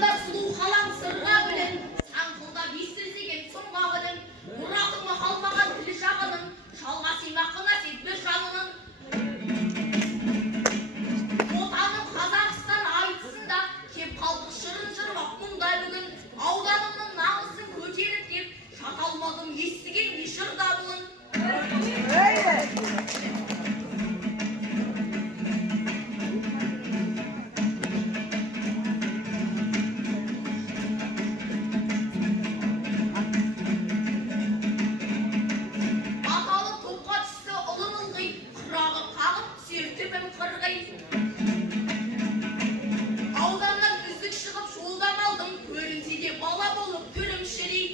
Ағында сұлу қалам сырға білін, саңқылда бестірсеген сұмға білін, мұратыңа қалмаған тілі жағының, шалға симақына сет бір жанының. Отаным Қазақстан айтысында, кеп қалдық шырын жырмақ мұнда бүгін, ауданымның намысын көтеріп кеп, шат алмадым естіген ешірда бұлын. Ауданнан үздік шығып шуылдан алдым, көрінсе де бала болып түрім шірей.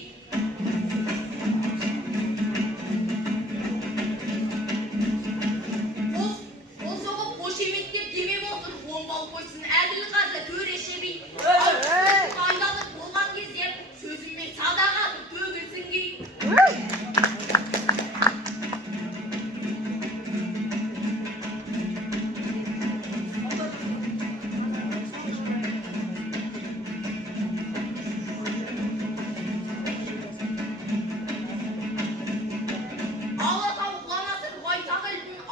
Қол соғып қошеметтеп демеп отыр, оңбал қойсын әділ қазы төреші би. Айдалып болған кезде сөзіммен садақ атып төгілсін кей.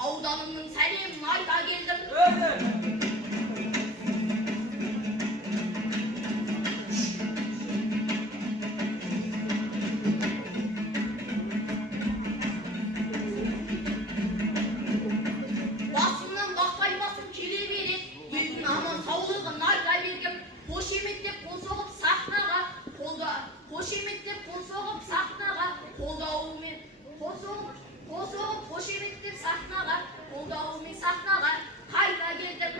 Ауданымның сәлемін айта келдім. Басымнан бақпай басым келе береді, елдің аман саулығын айта бергім. Қошеметтеп қол соғып сахнаға, қошеметтеп қол соғып сахнаға, қолдауымен қошеметтеп сахнаға, қолдауымен сахнаға қайта келдім.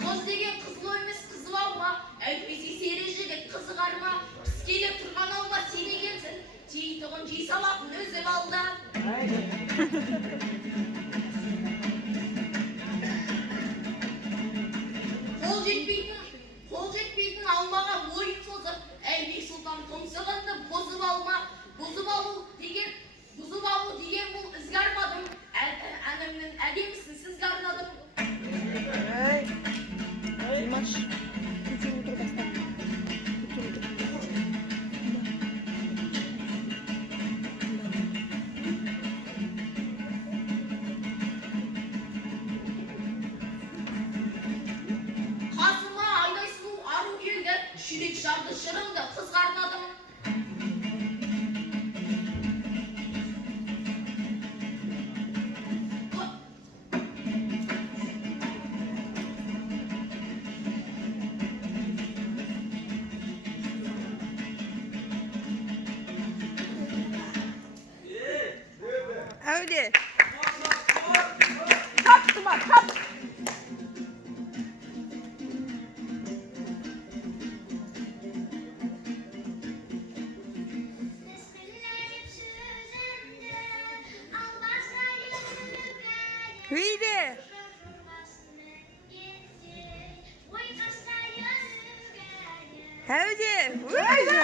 Қыз деген қызыл емес қызыл алма, әйтпесе сері жігіт қызығарма. Піскелеп тұрған алма сен екенсің, жейтұғын жей салатын өзі алда. Қол жетпейтін алмаға ойын созып, Әлбек Сұлтан тұмсығынды бұзып алу деген бұл ізгі армадым. Әнімнің әдемісін сізге арнадым. Қасыма айдай сұлу ару келді, жүрек жарды жырымды қызға арнадым. Öyle. Kaptım bak, kap. Hıydı. Hadi. Hıydı.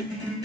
Ай.